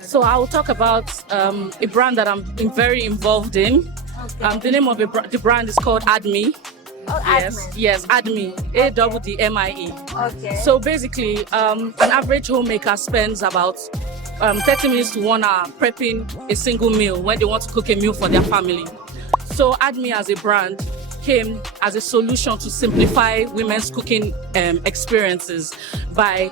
So I will talk about a brand that I'm very involved in. Okay. The name of the brand is called Addmie. Oh, Yes, Addmie. Addmie. Okay. So basically, an average homemaker spends about 30 minutes to 1 hour prepping a single meal when they want to cook a meal for their family. So Addmie as a brand came as a solution to simplify women's cooking experiences by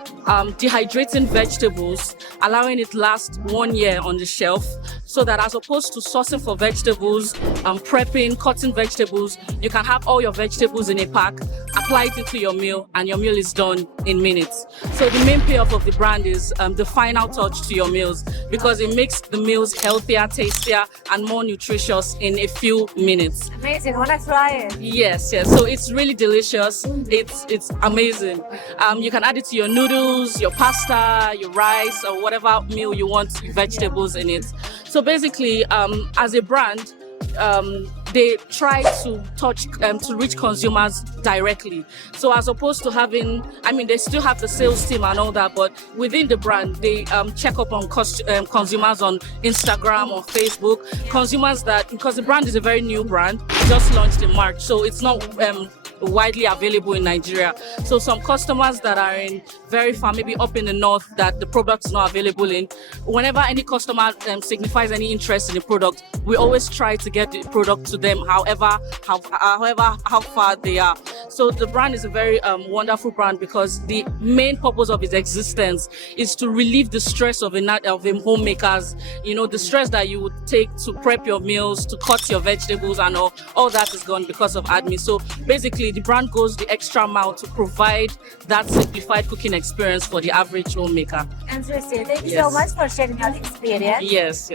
dehydrating vegetables, allowing it last 1 year on the shelf, so that as opposed to sourcing for vegetables, prepping, cutting vegetables, you can have all your vegetables in a pack, apply it into your meal, and your meal is done in minutes. So the main payoff of the brand is the final touch to your meals, because it makes the meals healthier, tastier, and more nutritious in a few minutes. Amazing. I want to try it. Yes. So it's really delicious. It's amazing. You can add it to your noodles, your pasta, your rice, or whatever meal you want vegetables in it. So basically, as a brand, they try to to reach consumers directly. So as opposed to having, they still have the sales team and all that, but within the brand, they check up on consumers on Instagram or Facebook. Consumers because the brand is a very new brand, just launched in March, so it's not widely available in Nigeria. So some customers that are in very far, maybe up in the north, that the product is not available in, whenever any customer signifies any interest in the product, we always try to get the product to them, however how far they are. So the brand is a very wonderful brand, because the main purpose of its existence is to relieve the stress of homemakers. The stress that you would take to prep your meals, to cut your vegetables, and all that is gone because of Addmie. So basically, the brand goes the extra mile to provide that simplified cooking experience for the average homemaker. Interesting. Thank you so Yes. much for sharing your experience. Yes.